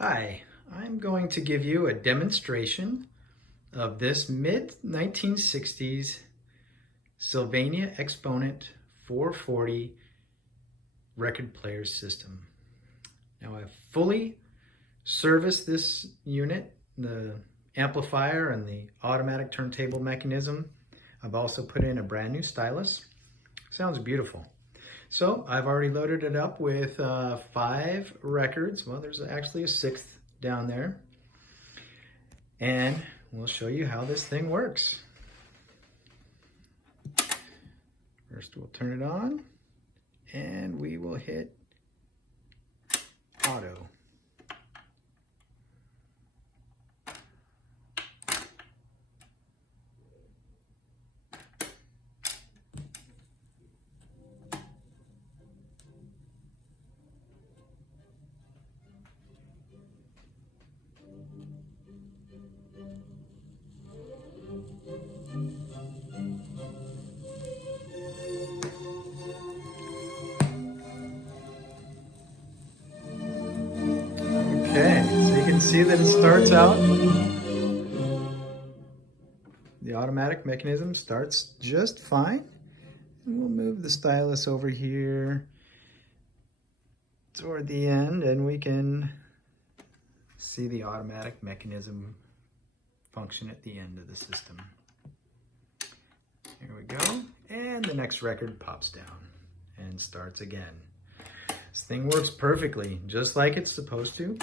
Hi, I'm going to give you a demonstration of this mid-1960s Sylvania Exponent 440 record player system. Now I've fully serviced this unit, the amplifier and the automatic turntable mechanism. I've also put in a brand new stylus. Sounds beautiful. So I've already loaded it up with 5 records. Well, there's actually a 6th down there. And we'll show you how this thing works. First we'll turn it on and we will hit auto. Okay, so you can see that it starts out. The automatic mechanism starts just fine. And we'll move the stylus over here toward the end and we can see the automatic mechanism function at the end of the system. Here we go. And the next record pops down and starts again. This thing works perfectly, just like it's supposed to.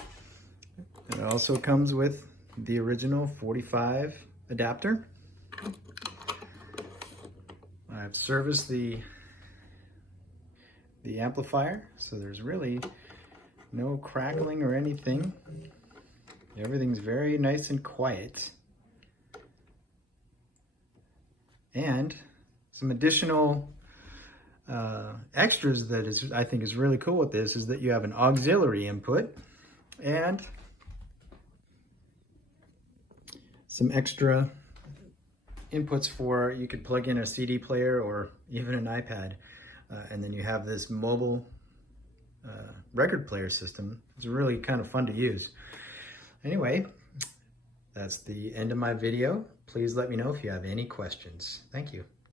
It also comes with the original 45 adapter. I've serviced the amplifier, so there's really no crackling or anything. Everything's very nice and quiet. And some additional extras that I think is really cool with this is that you have an auxiliary input and some extra inputs for, you could plug in a CD player or even an iPad, and then you have this mobile record player system. It's really kind of fun to use. Anyway, that's the end of my video. Please let me know if you have any questions. Thank you.